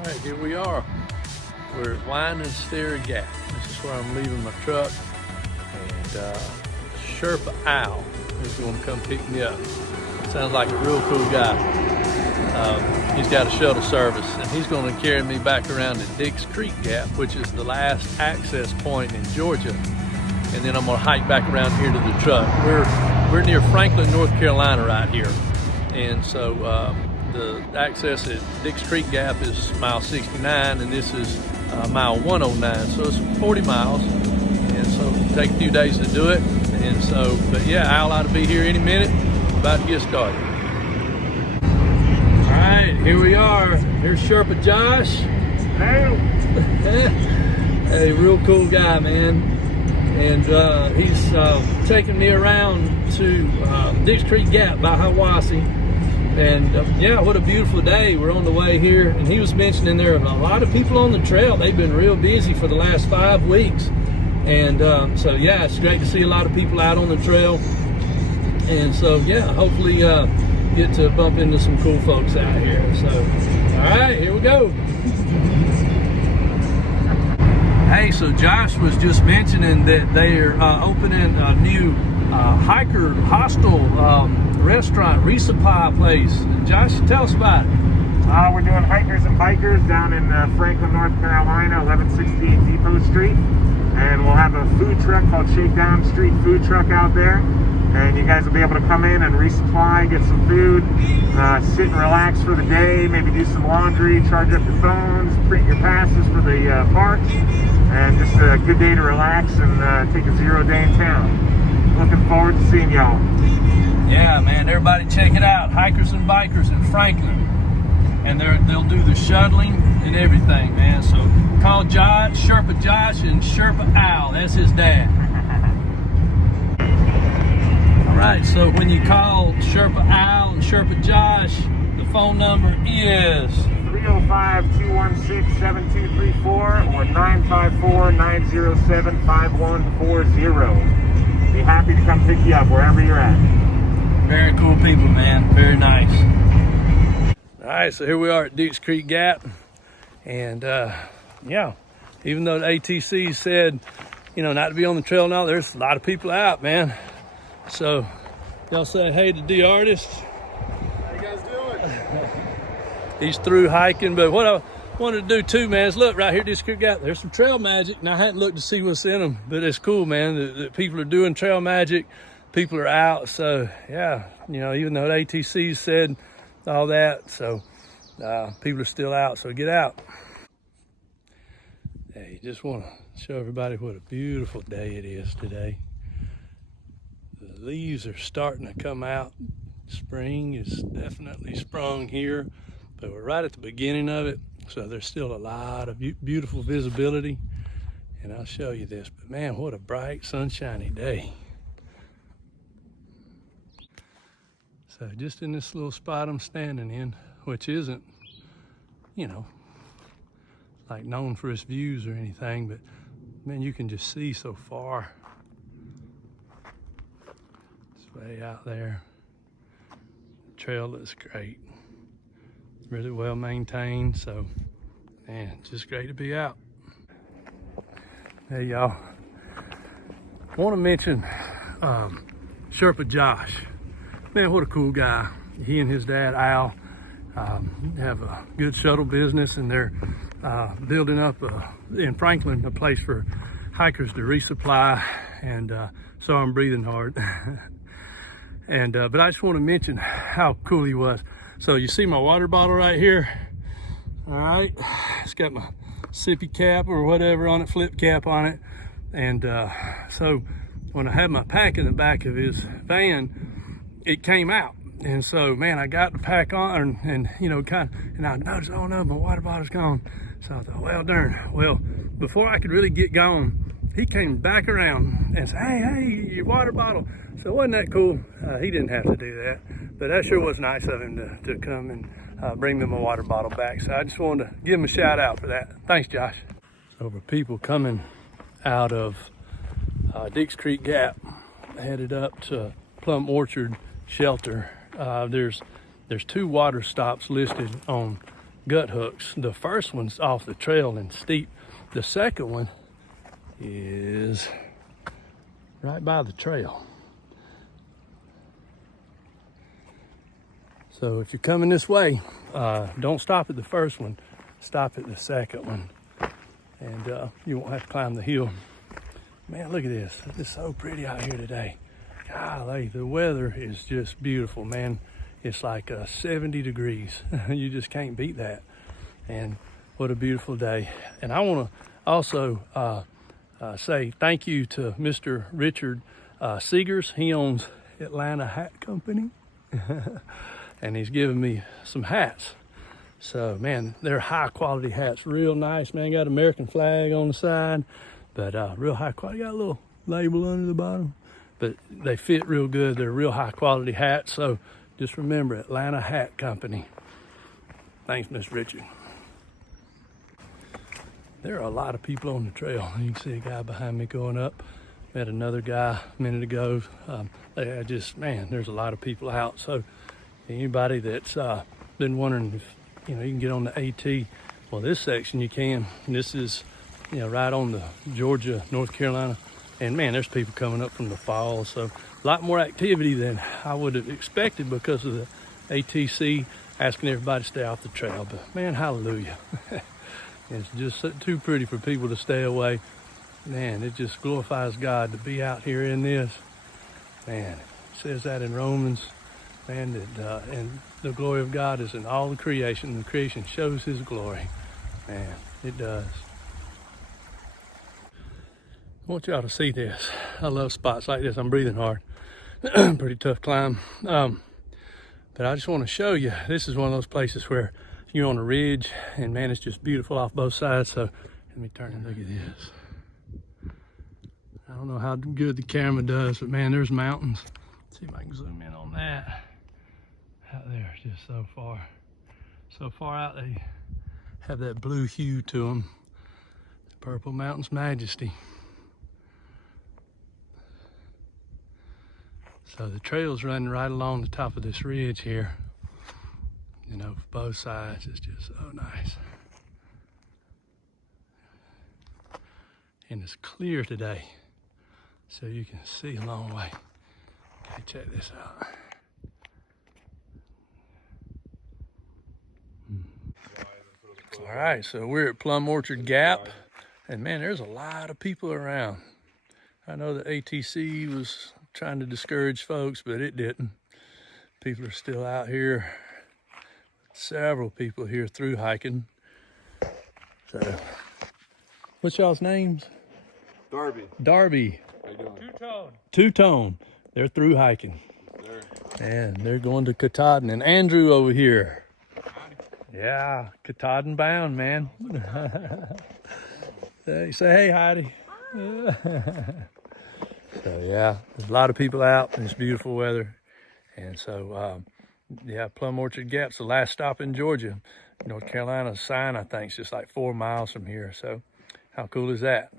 All right, here we are. We're at Wine and Stair Gap. This is where I'm leaving my truck. And Sherpa Al is going to come pick me up. Sounds like a real cool guy. He's got a shuttle service, and he's going to carry me back around to Dix Creek Gap, which is the last access point in Georgia. And then I'm going to hike back around here to the truck. We're near Franklin, North Carolina right here. And so the access at Dix Creek Gap is mile 69, and this is mile 109. So it's 40 miles. And so it'll take a few days to do it. And so, but yeah, Al ought to be here any minute. About to get started. All right, here we are. Here's Sherpa Josh. Hey. Hey, real cool guy, man. And he's taking me around to Dix Creek Gap by Hiwassee. And yeah, what a beautiful day. We're on the way here. And he was mentioning there are a lot of people on the trail. They've been real busy for the last 5 weeks. And so yeah, it's great to see a lot of people out on the trail. And so yeah, hopefully get to bump into some cool folks out here. So, all right, here we go. Hey, so Josh was just mentioning that they are opening a new hiker hostel restaurant resupply place. Josh, tell us about it. We're doing hikers and bikers down in Franklin, North Carolina, 1168 Depot Street. And we'll have a food truck called Shakedown Street Food Truck out there. And you guys will be able to come in and resupply, get some food, sit and relax for the day, maybe do some laundry, charge up your phones, print your passes for the park. And just a good day to relax and take a 0 day in town. Looking forward to seeing y'all. Yeah, man, everybody check it out. Hikers and bikers in Franklin. And they'll do the shuttling and everything, man. So call Josh, Sherpa Josh, and Sherpa Al. That's his dad. All right, so when you call Sherpa Al and Sherpa Josh, the phone number is 305-216-7234 or 954-907-5140. Be happy to come pick you up wherever you're at. Very cool people, man. Very nice. All right, so here we are at Dix Creek Gap. And yeah, even though the ATC said, you know, not to be on the trail and all, there's a lot of people out, man. So y'all say hey to D Artist. How you guys doing? He's through hiking, but what I wanted to do too, man, is look right here, Dix Creek Gap. There's some trail magic, and I hadn't looked to see what's in them, but it's cool, man, that people are doing trail magic. People are out, so yeah, you know, even though the ATC said all that, so people are still out, so get out. Hey, just want to show everybody what a beautiful day it is today. The leaves are starting to come out. Spring is definitely sprung here, but we're right at the beginning of it, so there's still a lot of beautiful visibility, and I'll show you this. But man, what a bright, sunshiny day. So just in this little spot I'm standing in, which isn't, you know, like known for its views or anything, but man, you can just see so far. It's way out there. The trail looks great. Really well maintained, so man, just great to be out. Hey y'all, I want to mention Sherpa Josh. Man, what a cool guy. He and his dad, Al, have a good shuttle business, and they're building up in Franklin a place for hikers to resupply. And so I'm breathing hard. And but I just want to mention how cool he was. So you see my water bottle right here? All right, it's got my sippy cap or whatever on it, flip cap on it. And so when I had my pack in the back of his van, it came out. And so, man, I got the pack on and you know, and I noticed, oh no, my water bottle's gone. So I thought, well, darn. Well, before I could really get going, he came back around and said, hey, your water bottle. So wasn't that cool? He didn't have to do that, but that sure was nice of him to come and bring me my water bottle back. So I just wanted to give him a shout out for that. Thanks, Josh. So for people coming out of Dix Creek Gap, headed up to Plumb Orchard shelter, there's 2 water stops listed on gut hooks. The first one's off the trail and steep. The second one is right by the trail. So if you're coming this way, don't stop at the first one, stop at the second one, and you won't have to climb the hill. Man, look at this. It's so pretty out here today. Golly, the weather is just beautiful, man. It's like 70 degrees. You just can't beat that. And what a beautiful day. And I want to also say thank you to Mr. Richard Seegers. He owns Atlanta Hat Company. And he's giving me some hats. So, man, they're high quality hats. Real nice, man. Got American flag on the side, but real high quality. Got a little label under the bottom, but they fit real good. They're real high quality hats. So just remember, Atlanta Hat Company. Thanks, Miss Richard. There are a lot of people on the trail. You can see a guy behind me going up. Met another guy a minute ago. Man, there's a lot of people out. So anybody that's been wondering if you can get on the AT, well, this section you can. This is right on the Georgia, North Carolina, and man, there's people coming up from the falls. So a lot more activity than I would have expected because of the ATC asking everybody to stay off the trail. But man, hallelujah. It's just too pretty for people to stay away. Man, it just glorifies God to be out here in this. Man, it says that in Romans. Man, and the glory of God is in all the creation. The creation shows His glory. Man, it does. I want y'all to see this. I love spots like this. I'm breathing hard. Pretty tough climb. But I just want to show you, this is one of those places where you're on a ridge, and man, it's just beautiful off both sides. So let me turn and look at this. I don't know how good the camera does, but man, there's mountains. Let's see if I can zoom in on that. Out there, just so far out, they have that blue hue to them. The Purple Mountain's majesty. So the trail's running right along the top of this ridge here. Both sides. It's just so nice. And it's clear today, so you can see a long way. Okay, check this out. All right, so we're at Plumb Orchid Gap, and man, there's a lot of people around. I know the ATC was trying to discourage folks, but it didn't. People are still out here. Several people here through hiking. So, what's y'all's names? Darby. How you doing? Two-tone. They're through hiking. And they're going to Katahdin. And Andrew over here. Yeah, Katahdin bound, man. Say hey, Heidi. So yeah, there's a lot of people out, and it's beautiful weather. And so, yeah, Plumb Orchid Gap's the last stop in Georgia. North Carolina's sign, I think, is just like 4 miles from here. So how cool is that?